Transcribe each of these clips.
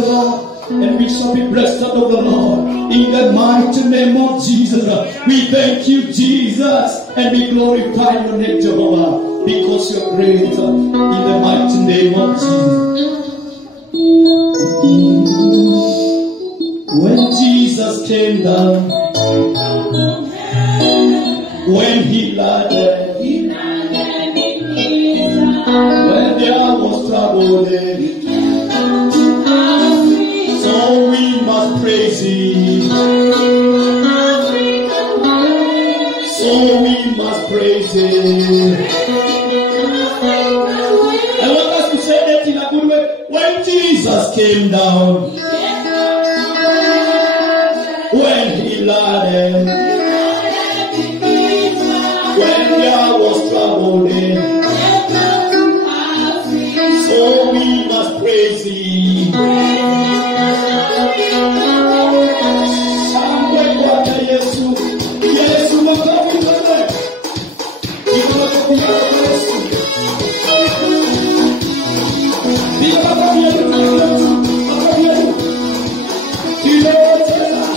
the Lord, and we shall be blessed of the Lord. In the mighty name of Jesus, we thank you, Jesus, and we glorify your name, Jehovah, because you're great. In the mighty name of Jesus. When Jesus came down, when he landed, when there was trouble there, so we must praise him. So we must praise him. I want us to say that in a good way. When Jesus came down, when he landed, when there was trouble there, so we must praise him. Somebody want Jesus. Jesus will come in the way. He will come in the way. He will come in the way. He will come in the way.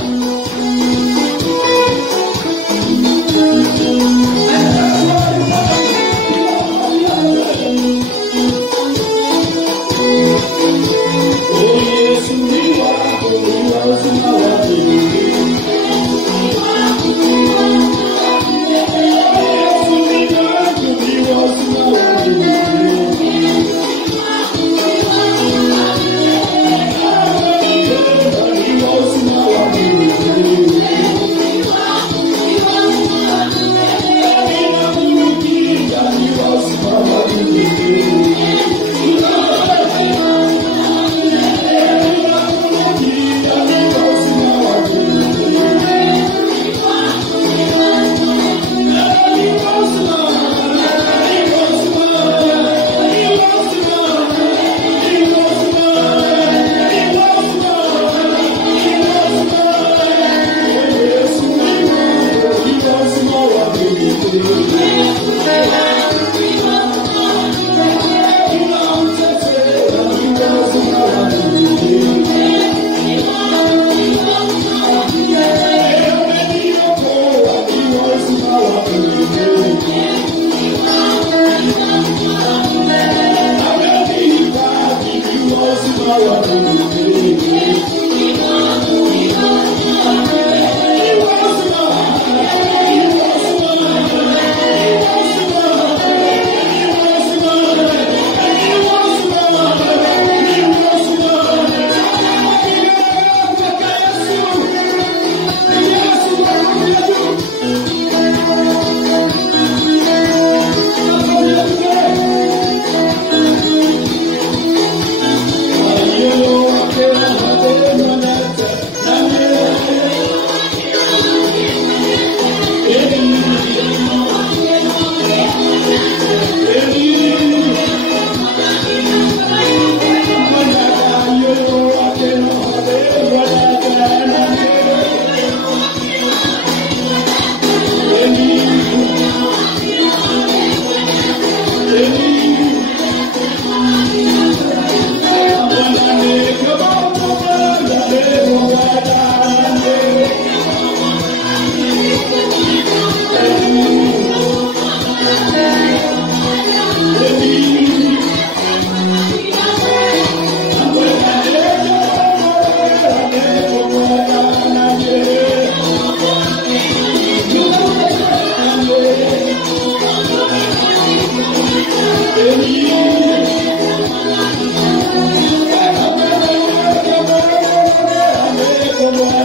Come on.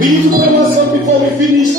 We need to pray one song before we finish.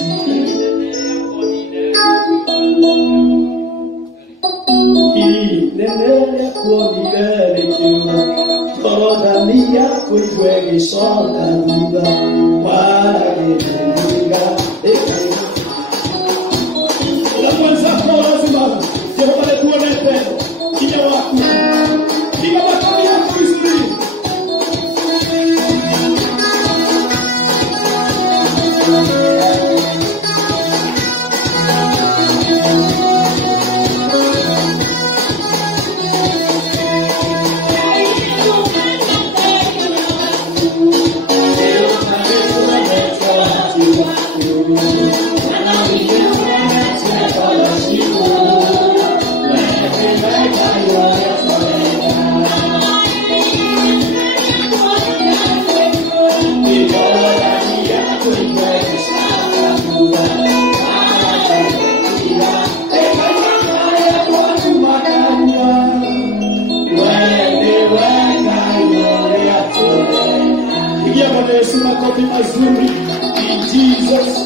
In Jesus'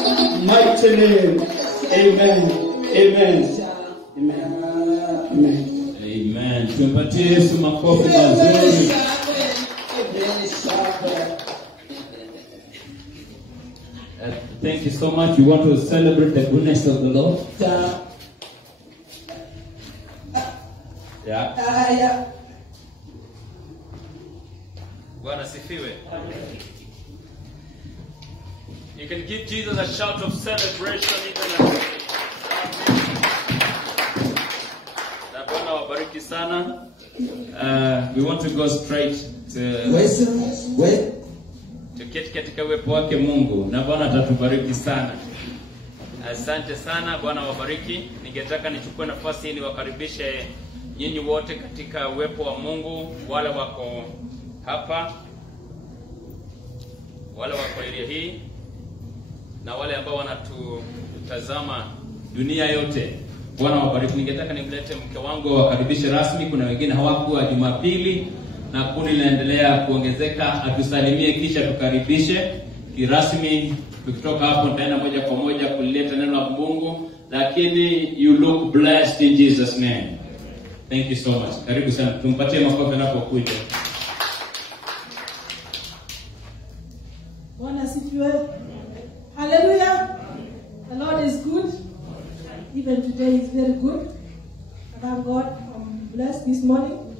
mighty name. Amen. Amen. Amen. Amen. Amen. Tumpatie Yesu makofi mazuri. Thank you so much. We want to celebrate the goodness of the Lord. Yeah. Bwana sifiwe. You can give Jesus a shout of celebration even as na Bwana wabariki sana. We want to go straight to keti katika uwepo wake Mungu na Bwana atatubariki sana. Asante sana, Bwana wabariki. Ningetaka nichukue nafasi hii niwakaribishe nyinyi wote katika uwepo wa Mungu, wale wako hapa, wale wako area hii na wale ambao wanatutazama dunia yote. Bwana wabariki. Ningetaka nimlete mke wangu wakaribishe rasmi. Kuna wengine hawakuwa Jumapili na kundi linaendelea kuongezeka. Atusalimie kisha tukaribishe kirasmi. Tukitoka hapo tena moja kwa moja kulileta neno la Mungu, lakini you look blessed in Jesus name. Thank you so much. Karibu sana. Tumpatie makofi anapokuja. Bwana asifiwe. Hallelujah. The Lord is good. Even today is very good. I thank God I'm blessed this morning.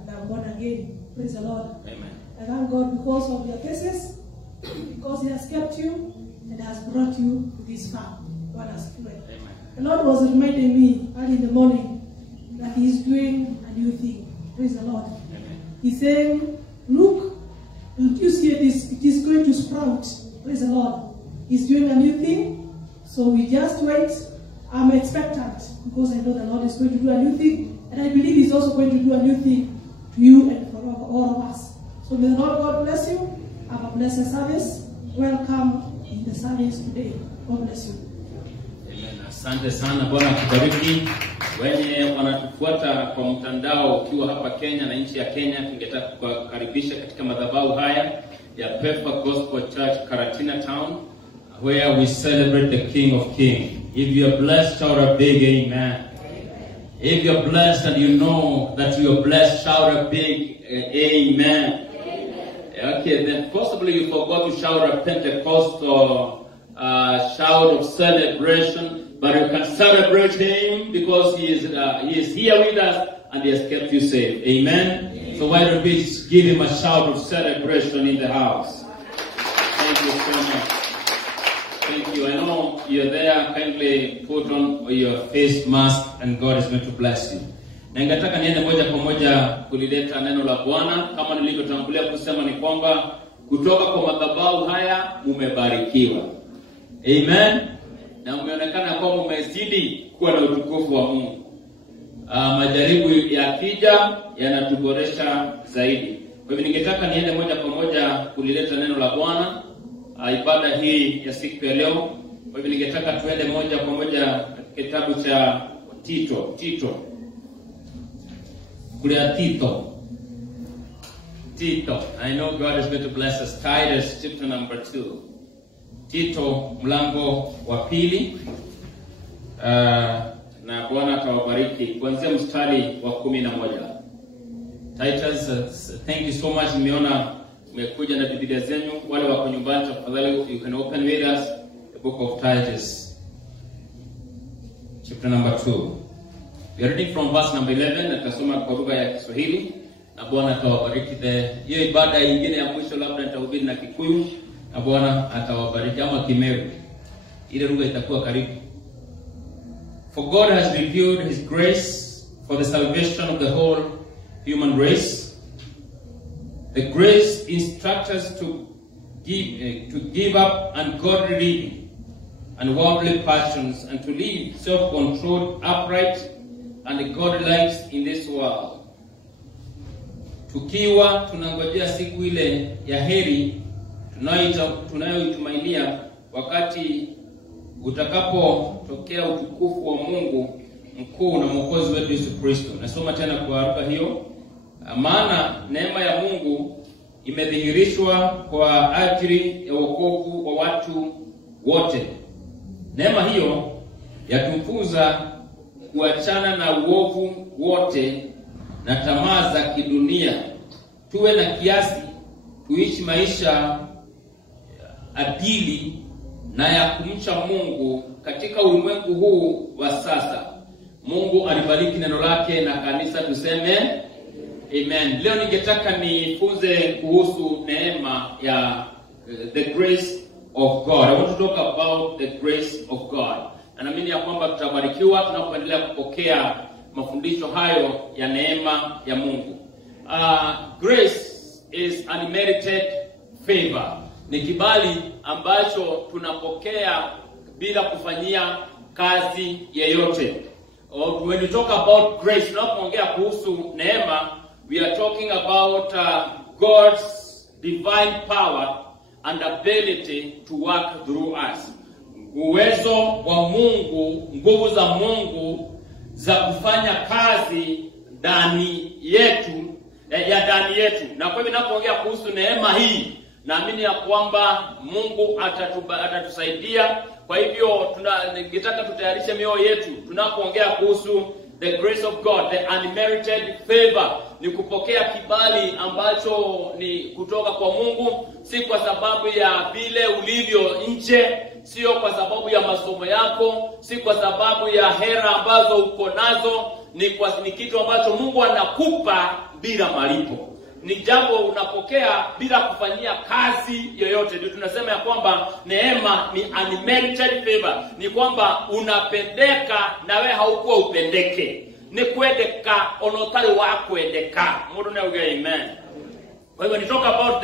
And I'm born again. Praise the Lord. Amen. I thank God because of your cases. Because He has kept you and has brought you to this far. Bwana asifiwe. Amen. The Lord was reminding me early in the morning that He is doing a new thing. Praise the Lord. Amen. He's saying, look, don't you see this? It is going to sprout. Praise the Lord. He's doing a new thing. So we just wait. I'm expectant because I know the Lord is going to do a new thing. And I believe He's also going to do a new thing to you and for all of us. So may the Lord God bless you. Have a blessed service. Welcome in the service today. God bless you. Amen. Asante sana, Bwana akubariki. Wenye wanatufuata kwa mtandao ukiwa hapa Kenya na nchi ya Kenya, tungetaka kukaribisha katika madhabahu haya ya Pefa Gospel Church Karatina Town, where we celebrate the King of Kings. If you are blessed, shout a big amen. If you are blessed and you know that you are blessed, shout a big amen. Okay, then possibly you forgot to shout a Pentecostal shout of celebration, but you can celebrate Him because He is here with us and He has kept you safe. Amen. So why don't we give Him a shout of celebration in the house? Thank you so much. Thank you. I know you're there. Kindly put on your face mask and God is going to bless you. Na ningetaka niende moja kwa moja kulileta neno la Bwana. Kama nilivyotangulia kusema ni kwamba kutoka kwa madhabahu haya mumebarikiwa. Amen. Na umeonekana kwamba umezidi kuwa na utukufu wa Mungu. Majaribu yakija yanatuboresha zaidi. Kwa hivyo ningetaka niende moja kwa moja kulileta neno la Bwana. Ibada hii ya siku ya leo. Kwa hivyo ningetaka tuende moja kwa moja kitabu cha Tito. Tito. I know God is going to bless us. Titus chapter number 2. Tito mlango wa 2. Na Bwana atawabariki kuanzia mstari wa 11. Titus, thank you so much. Nimeona umekuja na Biblia zenu. Wale wako nyumbani tafadhali, you can open with us the book of Titus, chapter number 2. We are reading from verse number 11. Natasoma kwa lugha ya Kiswahili na Bwana atawabariki. Hiyo ibada nyingine ya mwisho labda nitahubiri na Kikuyu na Bwana atawabariki, ama Kimeru. Ile lugha itakuwa karibu. For God has revealed his grace for the salvation of the whole human race. The grace instructs us to give up ungodly living and worldly passions, and to live self-controlled, upright, and godly lives in this world. Tukiwa tunangojea siku ile ya heri tunayoitumainia, wakati utakapotokea utukufu wa Mungu mkuu na Mwokozi wetu Yesu Kristo. Nasoma tena kwa lugha hiyo. Maana neema ya Mungu imedhihirishwa kwa ajili ya wokovu wa watu wote. Neema hiyo yatufunza kuachana na uovu wote na tamaa za kidunia. Tuwe na kiasi, tuishi maisha adili na ya kumcha Mungu katika ulimwengu huu wa sasa. Mungu alibariki neno lake na kanisa, tuseme amen. Leo ningetaka nifunze kuhusu neema ya the grace of God. I want to talk about the grace of God. Na naamini ya kwamba tutabarikiwa tunapoendelea kupokea mafundisho hayo ya neema ya Mungu. Grace is unmerited favor. Ni kibali ambacho tunapokea bila kufanyia kazi yeyote. When we talk about grace, tunapoongea kuhusu neema, we are talking about God's divine power and ability to work through us. Uwezo wa Mungu, nguvu za Mungu za kufanya kazi ndani yetu, ndani yetu. Na kwa hivyo ninapoongea kuhusu neema hii, naamini ya kwamba Mungu atatusaidia. Kwa hivyo ningetaka tutayarishe mioyo yetu tunapoongea kuhusu the grace of God, the unmerited favor. Ni kupokea kibali ambacho ni kutoka kwa Mungu, si kwa sababu ya vile ulivyo nje, sio kwa sababu ya masomo yako, si kwa sababu ya hera ambazo uko nazo. Ni kitu ambacho Mungu anakupa bila malipo. Ni jambo unapokea bila kufanyia kazi yoyote. Ndio tunasema ya kwamba neema ni unmerited favor. Ni kwamba unapendeka na wewe haukuwa upendeke. Ni kwendeka onotari wa kwendeka. Mungu na uge amen. Kwa hivyo talk about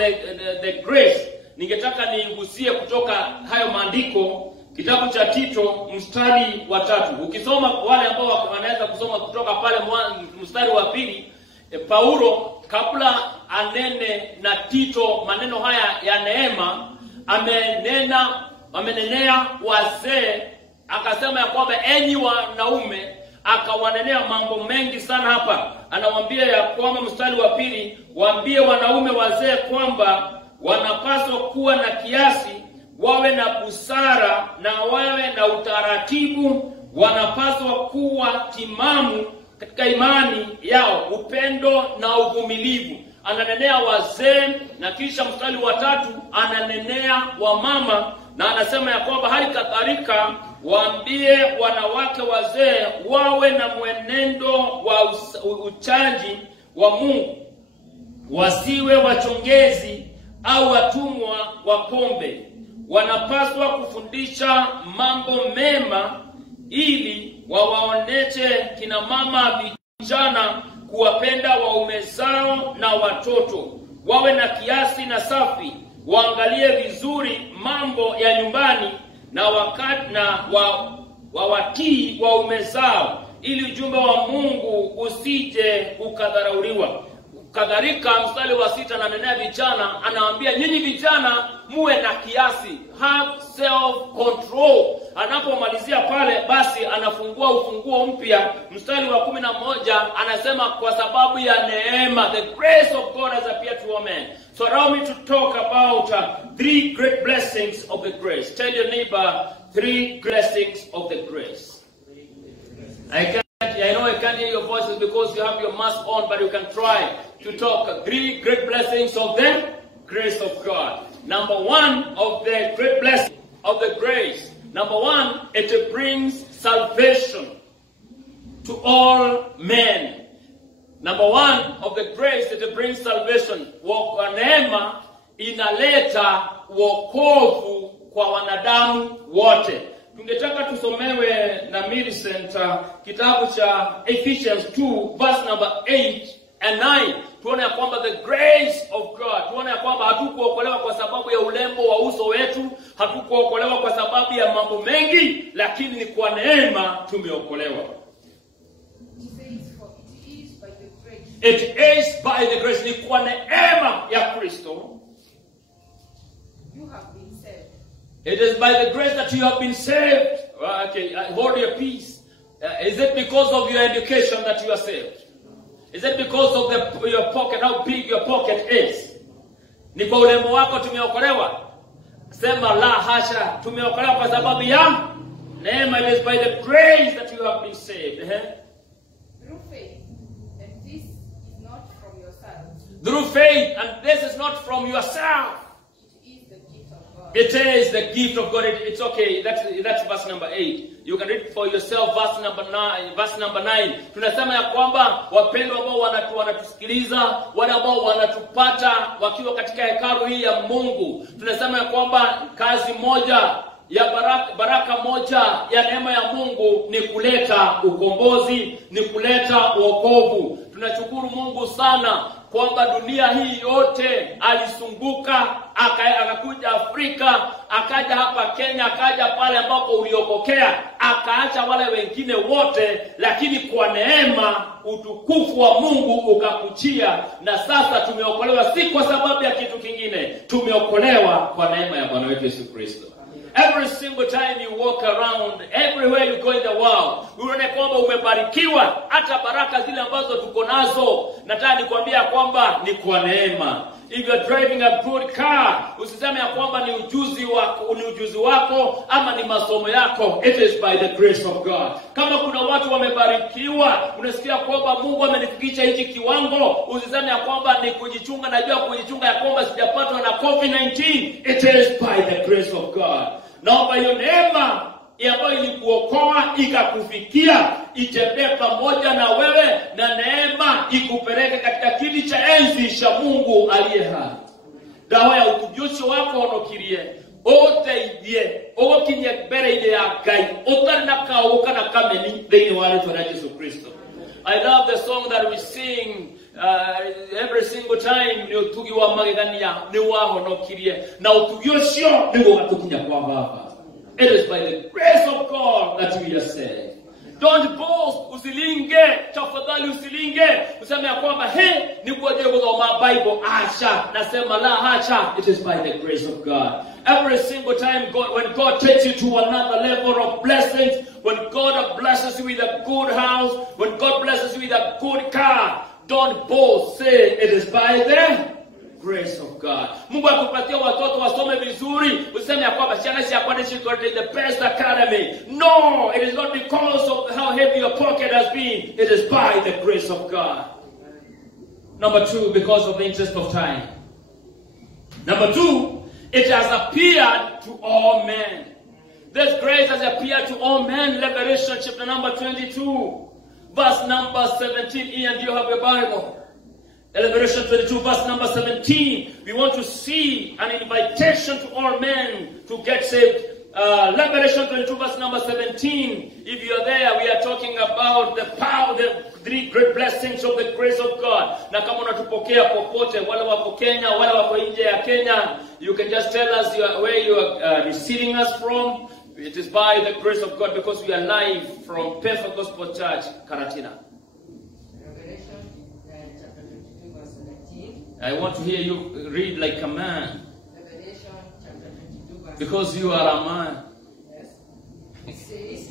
the grace. Ningetaka niigusie kutoka hayo maandiko, kitabu cha Tito mstari wa 3. Ukisoma, wale ambao wanaweza kusoma kutoka pale mstari wa 2, Paulo kabla anene na Tito maneno haya ya neema, amenenea wazee, akasema ya kwamba enyi wanaume, akawanenea mambo mengi sana hapa. Anawaambia ya kwamba mstari wa 2, waambie wanaume wazee kwamba wanapaswa kuwa na kiasi, wawe na busara na wawe na utaratibu, wanapaswa kuwa timamu katika imani yao, upendo na uvumilivu. Ananenea wazee, na kisha mstari wa 3 ananenea wamama, na anasema ya kwamba hali kadhalika waambie wanawake wazee wawe na mwenendo wa uchaji wa Mungu, wasiwe wachongezi au watumwa wa pombe. Wanapaswa kufundisha mambo mema, ili wawaoneshe kina mama vijana kuwapenda waume zao na watoto. Wawe na kiasi na safi, waangalie vizuri mambo ya nyumbani, na wakati na wawatii waume zao, ili ujumbe wa Mungu usije ukadharauliwa. Kadhalika mstari wa 6 ananenea vijana, anawaambia nyinyi vijana muwe na kiasi, have self control. Anapomalizia pale basi anafungua ufunguo mpya. Mstari wa 11 anasema kwa sababu ya neema, the grace of God has appeared to all men. So allow me to talk about 3 great blessings of the grace. Tell your neighbor 3 blessings of the grace. I know I can't hear your voices because you have your mask on, but you can try to talk 3 great blessings of the grace of God. Number 1 of the great blessing of the grace. Number 1, it brings salvation to all men. Number 1 of the grace, it brings salvation. Neema inaleta wokovu kwa wanadamu wote. Tungetaka tusomewe na Millicent kitabu cha Ephesians 2 verse number 8 and 9. Tuone ya kwamba the grace of God, tuone ya kwamba hatukuokolewa kwa sababu ya ulembo wa uso wetu, hatukuokolewa kwa sababu ya mambo mengi, lakini ni kwa neema tumeokolewa. It is by the grace, ni kwa neema ya Kristo. You have been saved. It is by the grace that you have been saved. Okay, hold your peace. Is it because of your education that you are saved? Is it because of your pocket, how big your pocket is? Ni kwa ulembo wako tumeokolewa? Sema la hasha, tumeokolewa kwa sababu ya neema. It is by the grace that you have been saved. Through faith, and this is not from yourselves. Through faith, and this is not from yourself. It is the gift of God. It's okay. That's verse number 8. You can read for yourself verse number 9. Verse number 9. Tunasema ya kwamba wapendwa ambao wanatusikiliza, wale ambao wanatupata wakiwa katika hekalu hii ya Mungu, tunasema ya kwamba kazi moja ya baraka moja ya neema ya Mungu ni kuleta ukombozi, ni kuleta wokovu. Tunashukuru Mungu sana kwamba dunia hii yote alisunguka, akakuja Afrika, akaja hapa Kenya, akaja pale ambako uliokokea, akaacha wale wengine wote, lakini kwa neema utukufu wa Mungu ukakuchia, na sasa tumeokolewa si kwa sababu ya kitu kingine, tumeokolewa kwa neema ya Bwana wetu Yesu Kristo. Every single time you walk around, everywhere you go in the world, uone kwamba umebarikiwa. Hata baraka zile ambazo tuko nazo, nataka nikwambia kwamba ni kwa neema. If you're driving a good car, usiseme ya kwamba ni ujuzi wako ama ni masomo yako. It is by the grace of God. Kama kuna watu wamebarikiwa, unasikia kwamba Mungu amenifikisha hiki kiwango, usiseme ya kwamba ni kujichunga, najua kujichunga ya kwamba sijapatwa na COVID-19. It is by the grace of God. Naomba hiyo neema ambayo ilikuokoa ikakufikia, itembee pamoja na wewe, na neema ikupeleke katika kiti cha enzi cha Mungu aliye hai. Dawa ya utujushi wako onokirie, oteithie, ogokinye mbere ine ya Ngai, utari na kauka na kameni thĩinĩ wa rĩĩtwa rĩa Yesu Kristo. I love the song that we sing every single time. Ni utugi wa magegania, ni wahonokirie, na utugi ucio ni gũgatukinya kwa Baba. It is by the grace of God that we are saved. Don't boast, usilinge, tafadhali usilinge. Useme ya kwamba ni ngoje kusoma Bible. Acha, nasema la hacha. It is by the grace of God. Every single time when God takes you to another level of blessings, when God blesses you with a good house, when God blesses you with a good car, don't boast. Say it is by the grace of God. Mungu akupatia watoto wasome vizuri, useme ya kwamba shana si akwenda in the best academy. No, it is not because of how heavy your pocket has been. It is by the grace of God. Number 2, because of the interest of time. Number 2, it has appeared to all men. This grace has appeared to all men. Revelation chapter number 22, verse number 17. Ian, do you have your Bible? Revelation 22 verse number 17. We want to see an invitation to all men to get saved. Revelation 22 verse number 17. If you are there, we are talking about the power, the 3 great blessings of the grace of God. Na kama unatupokea popote, wale wako Kenya, wale wako nje ya Kenya, you can just tell us where you are receiving us from. It is by the grace of God, because we are live from Perfect Gospel Church, Karatina. Revelation chapter 22 verse 17. I want to hear you read like a man. Revelation chapter 22 verse Because you are a man. yes. It says,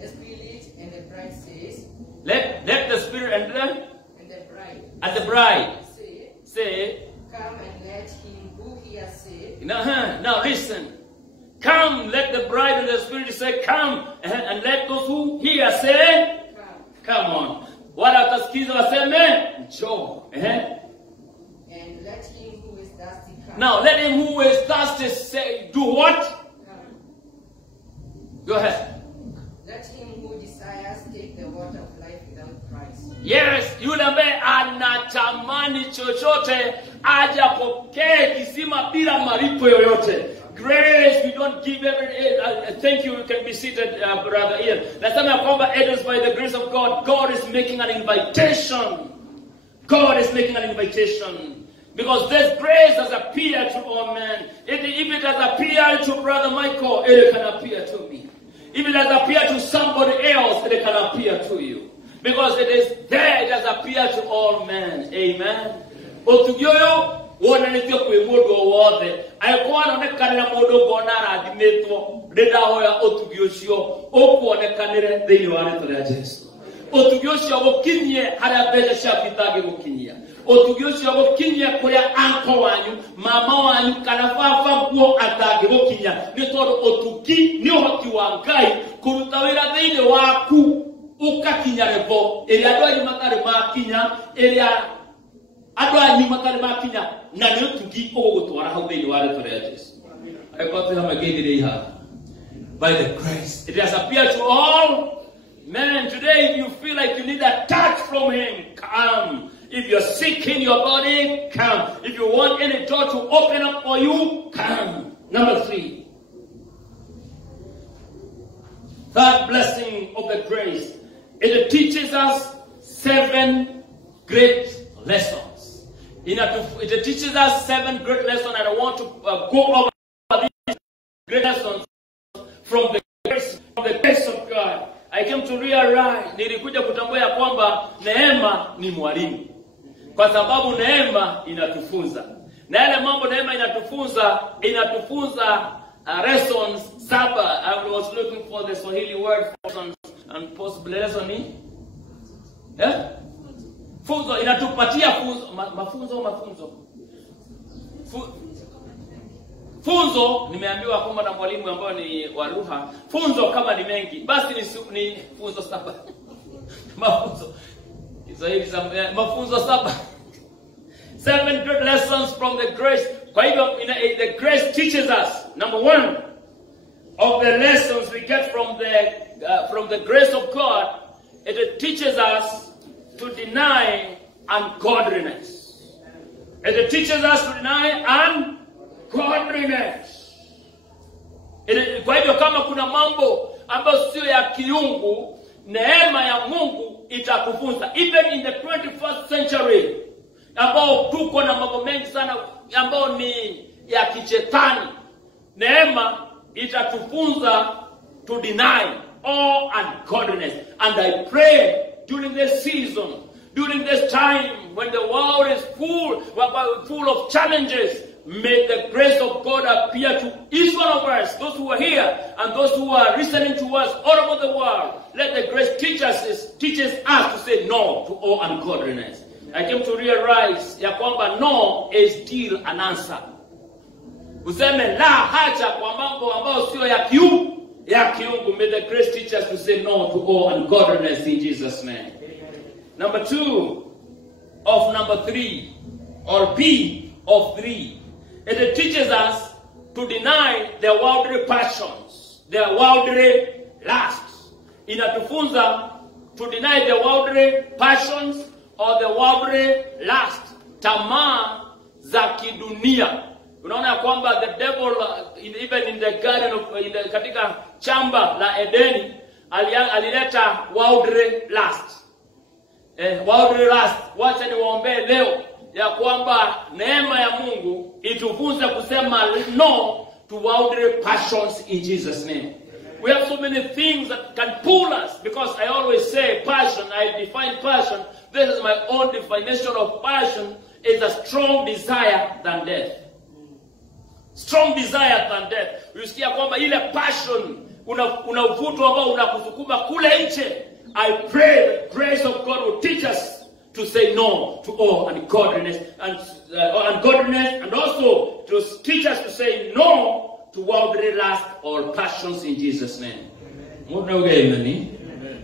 the Spirit and the bride says, Let the Spirit and the bride say, come and let him who hears say, now listen. Come, let the bride and the Spirit say, come. And let those who hear say, come. come on. Wala watasikiza waseme, njoo. And let him who is thirsty come. Now let him who is thirsty say, do what? Come. Go ahead. Let him who desires take the water of life without price. Yes, yule ambaye anatamani chochote aje apokee kisima bila malipo yoyote. Grace, we don't give every. Thank you. You can be seated, brother Ian. Nasema ya kwamba it is by the grace of God. God is making an invitation. God is making an invitation. Because this grace has appeared to all men. If it has appeared to Brother Michael, it can appear to me. If it has appeared to somebody else, it can appear to you. Because it is there, it has appeared to all men. Amen. Otugioyo wonanithio kwi mundu wothe aikuwa anaonekanira mundu ngona arathimĩtwo ndĩrahoya ũtugi ũcio ũkuonekanĩre thĩinĩ wa rĩĩtwa rĩa Jesũ. Ũtugi ũcio gũkinyie harĩa mbeca ciaku itangĩgũkinyia. Ũtugi ũcio gũkinyie kũrĩa anko wanyu, mama wanyu kana baba guo atangĩgũkinya, nĩ tondũ ũtugi nĩ ũhoti wa Ngai kũruta wĩra thĩinĩ waku ũkakinya level ĩrĩa andũ anyu matarĩ makinya, ĩrĩa andũ anyu matarĩ makinya, na nĩ ũtugi ũgũgũtwara hau thĩinĩ wa rĩĩtwa rĩa Jesũ. I got to have a gate by the grace. It has appeared to all men. Today, if you feel like you need a touch from Him, come. If you're sick in your body, come. If you want any door to open up for you, come. Number 3. Third blessing of the grace. It teaches us 7 great lessons. It teaches us 7 great lessons, and I want to go over these great lessons from the grace of God. I came to realize, nilikuja kutambua ya kwamba neema ni mwalimu. Kwa sababu neema inatufunza. Na yale mambo neema inatufunza lessons 7. I was looking for the Swahili word for lessons and possible lesson ni funzo, inatupatia funzo. Funzo nimeambiwa kwamba na mwalimu ambaye ni wa lugha, funzo kama ni mengi basi ni funzo 7. Mafunzo Kiswahili mafunzo 7. 7 good lessons from the grace. Kwa hivyo the grace teaches us, number 1 of the lessons we get from the grace of God, it teaches us to deny ungodliness. It teaches us to deny ungodliness. Kwa hivyo kama kuna mambo ambayo sio ya kiungu, neema ya Mungu itakufunza. Even in the 21st century, ambao tuko na mambo mengi sana ambao ni ya kichetani, neema itatufunza to deny all ungodliness. And I pray during this season, during this time when the world is full of challenges, may the grace of God appear to each one of us, those who are here and those who are listening to us all over the world. Let the grace teaches us to say no to all ungodliness. I came to realize ya kwamba no is still an answer. Useme la hacha kwa mambo ambayo sio ya kiungu. May the grace teach us to say no to all ungodliness in Jesus' name. Number 2 of number 3, or B of 3. It teaches us to deny the worldly passions, the worldly lusts. Inatufunza to deny the worldly passions or the worldly lust, tamaa za kidunia. Unaona kwamba the devil, even in the garden of, katika chamba la Edeni, alileta worldly lust. Worldly lust. Wacha niwaombee leo ya kwamba neema ya Mungu itufunze kusema no to worldly passions in Jesus' name. We have so many things that can pull us, because I always say passion, I define passion. This is my own definition of passion. is a strong desire than death. Strong desire than death. Usikia kwamba ile passion una uvuto ambao unakusukuma kule nje. I pray the grace of God will teach us to say no to all ungodliness and also to teach us to say no to worldly lust or passions in Jesus' name.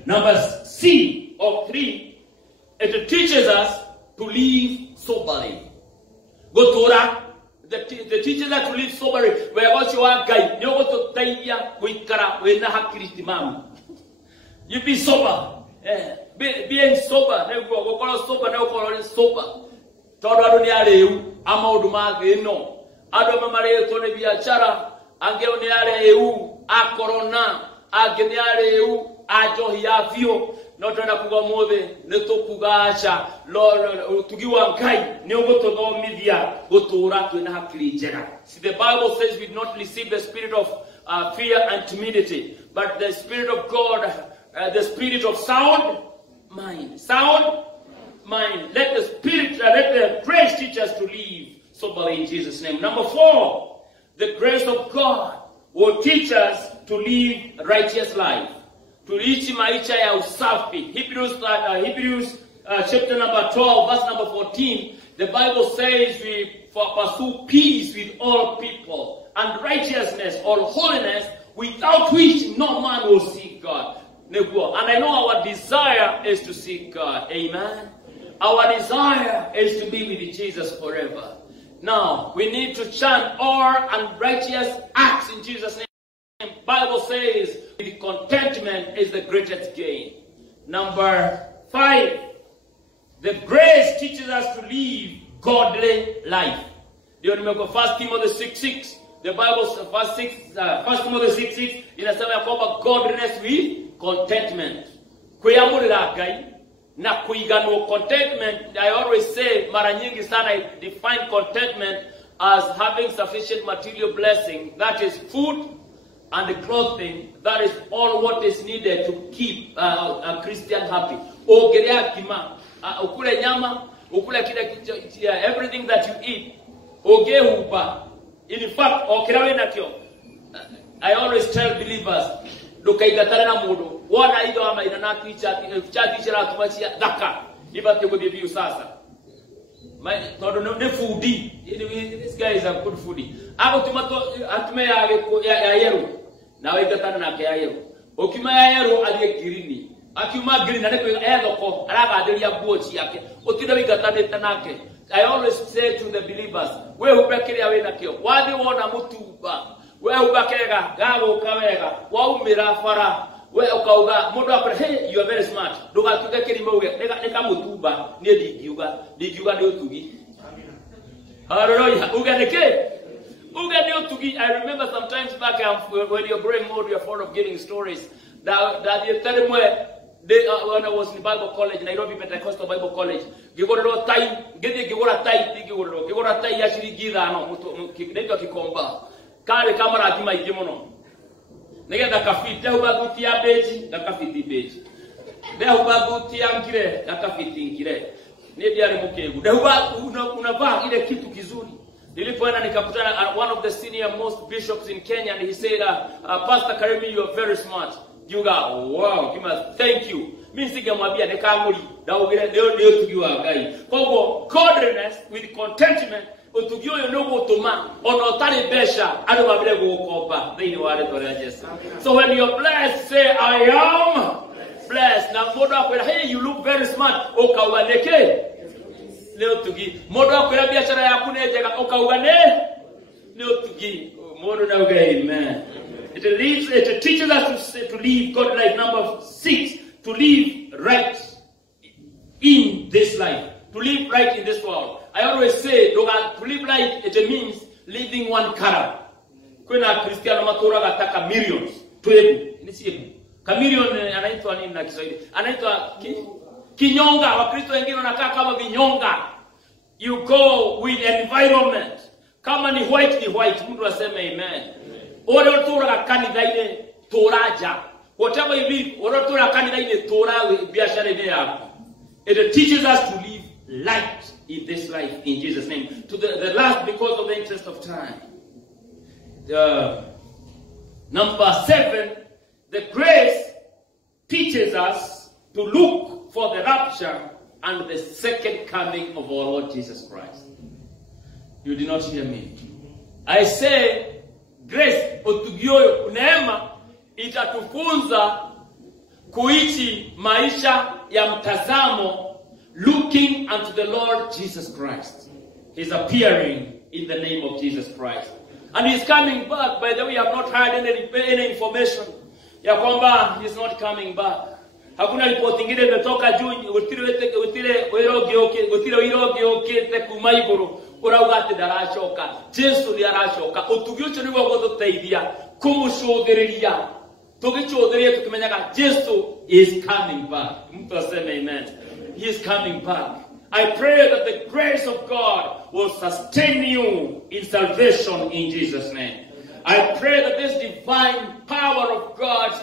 Number C of 3, it teaches us to live soberly. Gotora, the teaches us to live soberly. Where what you are guy, you go to Taya, we kara, we na hakiri mama. You be sober. Being sober, ne go sober, ne go sober. Todo ado ni areu, ama oduma no. Ado mamare to ne biachara, ange oni areu, a corona, ange ni areu, a johiavio. No tona kuga mode, ne to kugacha, lo tugiwa nkai, ne go to go media, go to ura to na hakiri jera. See, the Bible says we do not receive the spirit of fear and timidity, but the spirit of God. The spirit of sound mind. Sound mind. Let the spirit, let the grace teach us to live soberly in Jesus' name. Number 4, the grace of God will teach us to live a righteous life. To reach maisha ya usafi. Hebrews chapter number 12, verse number 14. The Bible says we pursue peace with all people and righteousness or holiness, without which no man will see God. And I know our desire is to seek God. Amen. Our desire is to be with Jesus forever. Now, we need to chant all unrighteous acts in Jesus' name. The Bible says contentment is the greatest gain. Number 5, the grace teaches us to live godly life. Do you remember 1 Timothy 6:6? The Bible says 1 Timothy 6:6 inasema ya kwamba godliness with contentment. Kuyamurira Ngai na kuigano contentment. I always say mara nyingi sana I define contentment as having sufficient material blessing, that is food and clothing, that is all what is needed to keep a Christian happy. Ogerea kima, ukule nyama, ukule kila everything that you eat. Ogehuba. In fact, I always tell believers, dukaigatana na mudo. Wana ido ama inanaki chati la tumachia daka. Iba tego bibi sasa. My todo ne foodie. This guy is a good foodie. Ako tumato atume ya yeru. Na waigatana na ya yeru. Okima ya yeru aliye girini. Akiuma green na neko edoko alaba adelia buochi yake. Otida wigatana tanake. I always say to the believers, we ubekere awe na kio. Wadi wona mutuba. We ubakega gago kawega. Wa umira fara. We ukauga mudo akore, hey, you are very smart. Doga tudekeri mowe. Neka mutuba nie digiuga. Digiuga ni otugi. Hallelujah. Uga neke. Uga ni otugi. I remember sometimes back when you're growing old, you're fond of getting stories. That you tell them when I was in Bible college, Nairobi Pentecostal Bible College, gigoro time, gigora time, gigora time yashiri gida no, ndio kikomba. Kale kamera atima ikimono. Negenda kafiti ubagutia beji, nakafiti beji. Ndio ubagutia ngire, nakafiti ngire. Ni diari mukegu. Ndio unavaa ile kitu kizuri. Nilipoenda nikakutana one of the senior most bishops in Kenya, and he said, Pastor Karimi, you are very smart. You go, wow, thank you. Means sigamwambia nekamuri daugire leo tugiwa Ngai. Kogo godliness with contentment otugio yo no toma onotari besha ado babire go kopa they know wale tore Jesus. So when you're blessed, say I am blessed. Now modo akwela, hey, you look very smart. Okawaneke leo tugi modo akwela biashara yaku nejega okawane leo tugi modo na ugai. Amen. It teaches us to live God life. Number 6, to live right in this life. To live right in this world. I always say, to live right, it means living one color. Kuna Cristiano Matura gataka millions. Tuebu. Inisiyebu. Kamilion anaitwa nini na Kiswahili? Anaitwa kinyonga. Wakristo wengine wanakaa kama vinyonga. You go with environment. Kama ni white ni white. Mtu aseme amen. Ore otura kanitha ine turaja. Whatever you live, ore otura kanitha ine tura biashara ine yako. It teaches us to live light in this life in Jesus' name. To the last, because of the interest of time. Number 7, the grace teaches us to look for the rapture and the second coming of our Lord Jesus Christ. You did not hear me. I say, grace, otugioyo, neema, itatufunza kuishi maisha ya mtazamo, looking unto the Lord Jesus Christ. He's appearing in the name of Jesus Christ. And he's coming back. By the way, we have not heard any information ya kwamba he's not coming back. Hakuna ripoti ingine imetoka juu utire wirogioke kuma iguru urauga ati ndarashoka. Jesu ni arashoka. Utugiucho ni gwo gututeithia kumucũthĩrĩria. Tugicũthĩrĩria tukimenyaga Jesu is coming back. Mtu aseme amen. He is coming back. I pray that the grace of God will sustain you in salvation in Jesus' name. I pray that this divine power of God's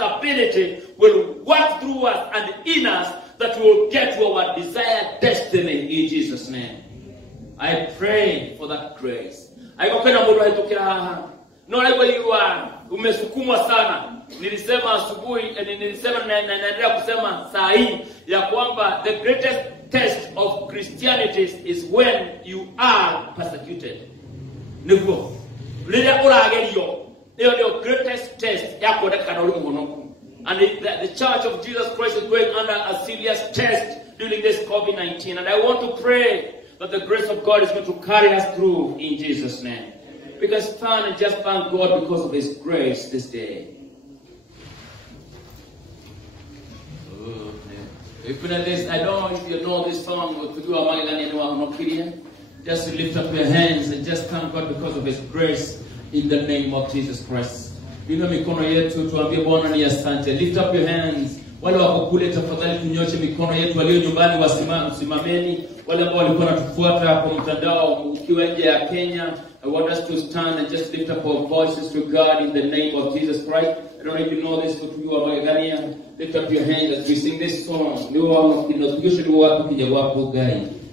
ability will work through us and in us, that we will get to our desired destiny in Jesus' name. I pray for that grace. I go kwenda mundu haitokera haha. No laiwa yuwa umesukumwa sana. Nilisema asubuhi, nilisema na naendelea kusema saa hii ya kwamba the greatest test of Christianity is when you are persecuted. Niguo. Lile uragerio. The greatest test ya kuonekana uli muhonoku. And the Church of Jesus Christ is going under a serious test during this COVID-19. And I want to pray that the grace of God is going to carry us through in Jesus' name. Because stand and just thank God because of His grace this day. If you know this, I don't know if you know this song. Just lift up your hands and just thank God because of His grace in the name of Jesus Christ. Inua mikono yetu tuambie Bwana ni asante. Lift up your hands. Wale wako kule tafadhali tunyoshe mikono yetu, walio nyumbani wasimameni. Wale ambao walikuwa wanatufuata kwa mtandao ukiwa nje ya Kenya, I want us to stand and just lift up our voices to God in the name of Jesus Christ. I don't know if you know this, but you are Magania. Lift up your hands as we sing this song.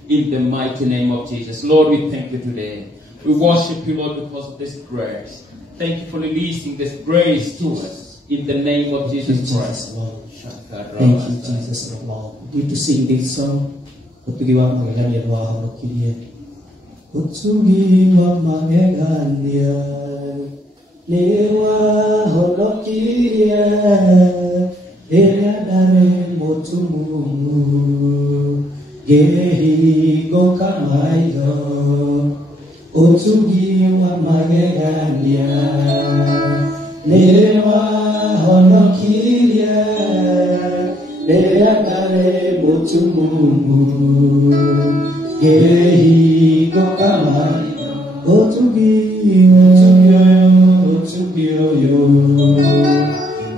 In the mighty name of Jesus. Lord, we thank you today. We worship you, Lord, because of this grace. Thank you for releasing this grace to us. In the name of Jesus Christ. Thank you, Jesus, Lord. Need to sing this song. Utugiwa magegania lewa honokiria eradare motumu gehigo kamayo utugiwa magegania lewa honokiria eradare motumu gehigo kamayo Otugiyo,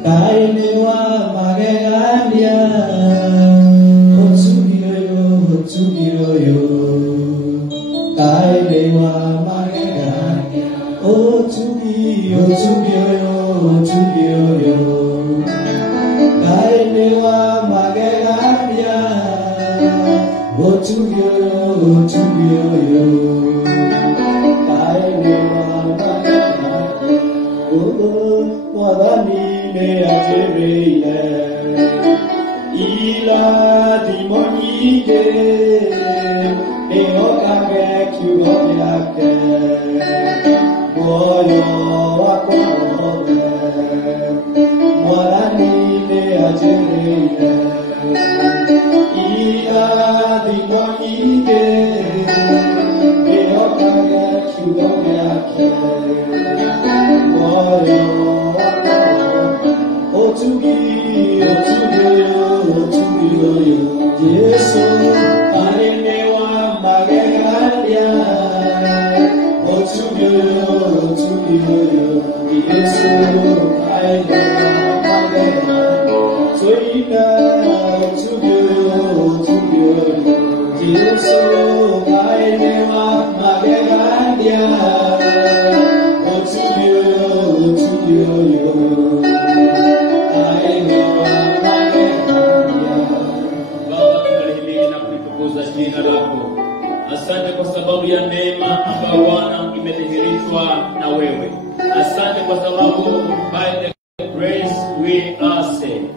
Kainewa magegania. Otugiyo, Kainewa magegania. Otugiyo, Kainewa magegania. Otugiyo. Wadamine atereile ila dimonike eokage kyugoyake moyo wako wadamine atereile ila dimonike eokage kyugoyake Otugiyo, Yesu, Kainewa magegania. Otugiyo, Yesu, Kainewa magegania. Soina, Otugiyo, Yesu, Kainewa magegania. Otugiyo. ya neema ambayo Bwana imedhihirishwa na wewe. Asante kwa sababu by the grace we are saved.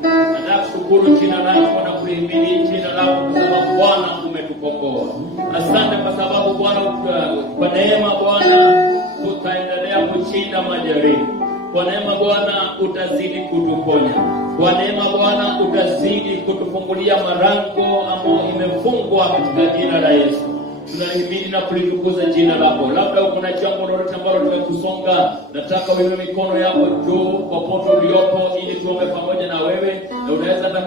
Nakushukuru jina lako na kuhimidi jina lako kwa sababu Bwana umetukomboa. Asante kwa sababu Bwana kwa neema Bwana tutaendelea kushinda majaribu. Kwa neema Bwana utazidi kutuponya. Kwa neema Bwana utazidi kutufungulia malango ambayo imefungwa katika jina la Yesu. Tunahimidi na kulitukuza jina lako. Labda kuna jambo lolote ambalo limekusonga, nataka uinue mikono yako juu popote uliopo ili tuombe pamoja na wewe. Na unaweza hata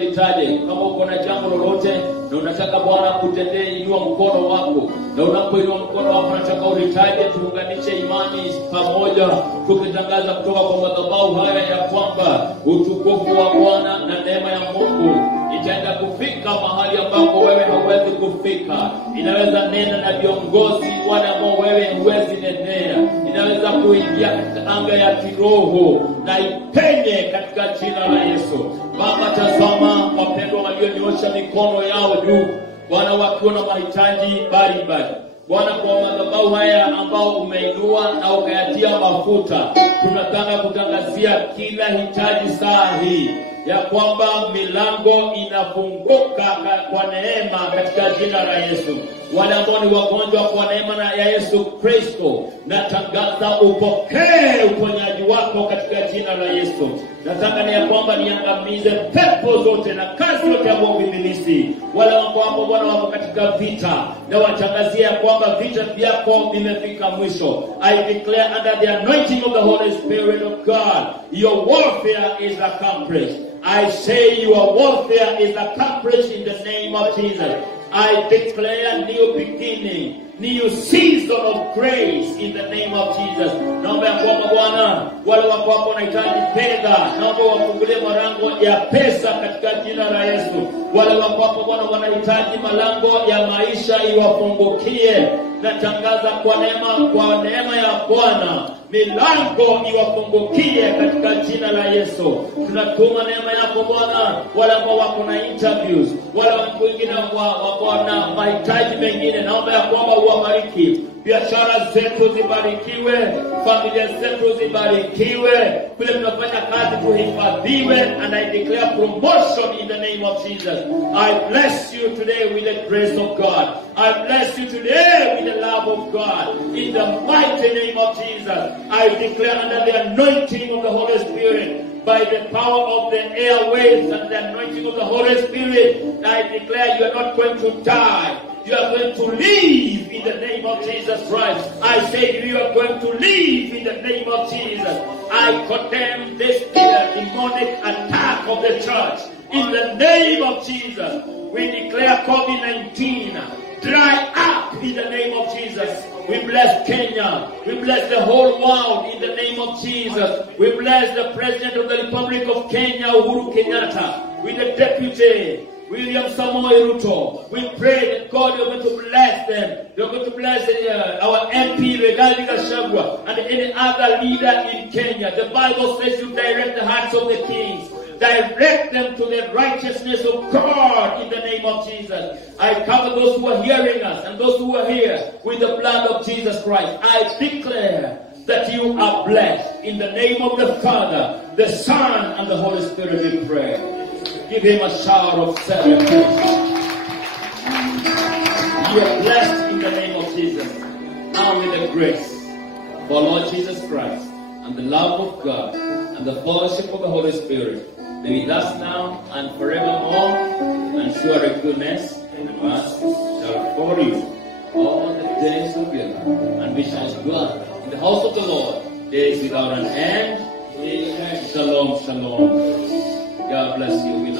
litaje. Kama uko na jambo lolote na unataka Bwana kutendee, inua mkono wako. Na unapoinua mkono wako nataka ulitaje, tuunganishe imani pamoja tukitangaza kutoka kwa madhabahu haya ya kwamba utukufu wa Bwana na neema ya Mungu itaenda kufika mahali ambapo wewe hauwezi kufika. Inaweza nena na viongozi wale ambao wewe huwezi nenea. Inaweza kuingia katika anga ya kiroho na ipenye katika jina la Yesu. Baba, tazama wapendwa walionyosha mikono yao juu, Bwana, wakiwa na mahitaji mbalimbali. Bwana, kwa madhabahu haya ambao umeinua na ukayatia mafuta, tunataka kutangazia kila hitaji saa hii ya kwamba milango inafunguka kwa neema katika jina la Yesu. Wale ambao ni wagonjwa kwa neema ya Yesu Kristo, natangaza upokee uponyaji wako katika jina la Yesu. Nataka ni ya kwamba niangamize pepo zote na kazi yote ya uibilisi. Wale ambao Bwana wako katika vita, na watangazia kwamba vita vyako vimefika mwisho. I declare under the anointing of the Holy Spirit of God, your warfare is accomplished. I say your warfare is accomplished in the name of Jesus. I declare new beginning, new season of grace in the name of Jesus. Naomba ya kwamba Bwana, wale wako hapo wanahitaji fedha, naomba wafungulie malango ya pesa katika jina la Yesu. Wale wako hapo Bwana wanahitaji malango ya maisha iwafungukie. Natangaza kwa neema ya Bwana milango iwafungukie katika jina la Yesu. Tunatuma neema yako Bwana, wale ambao wako na interviews, wale wengine wako na mahitaji mengine, naomba ya kwamba uwabariki. Biashara zetu zibarikiwe, familia zetu zibarikiwe, kule tunafanya kazi tuhifadhiwe, and I declare promotion in the name of Jesus. I bless you today with the grace of God. I bless you today with the love of God. In the mighty name of Jesus, I declare under the anointing of the Holy Spirit, by the power of the airwaves and the anointing of the Holy Spirit, I declare you are not going to die. You are going to live in the name of Jesus Christ. I say you are going to live in the name of Jesus. I condemn this demonic attack of the church in the name of Jesus. We declare COVID-19 dry up in the name of Jesus. We bless Kenya. We bless the whole world in the name of Jesus. We bless the President of the Republic of Kenya, Uhuru Kenyatta, with the Deputy William Samoei Ruto. We pray that God, you're going to bless them. You're going to bless our MP, Rigathi Gachagua, and any other leader in Kenya. The Bible says you direct the hearts of the kings. Direct them to the righteousness of God in the name of Jesus. I cover those who are hearing us and those who are here with the blood of Jesus Christ. I declare that you are blessed in the name of the Father, the Son, and the Holy Spirit. We pray. Give him a shout of celebration. You are blessed in the name of Jesus. Now with the grace of our Lord Jesus Christ and the love of God and the fellowship of the Holy Spirit be with us now and forevermore, and surely goodness and mercy shall follow you all the days of your life, and we shall dwell in the house of the Lord days without an end. Amen. Shalom, shalom. God bless you.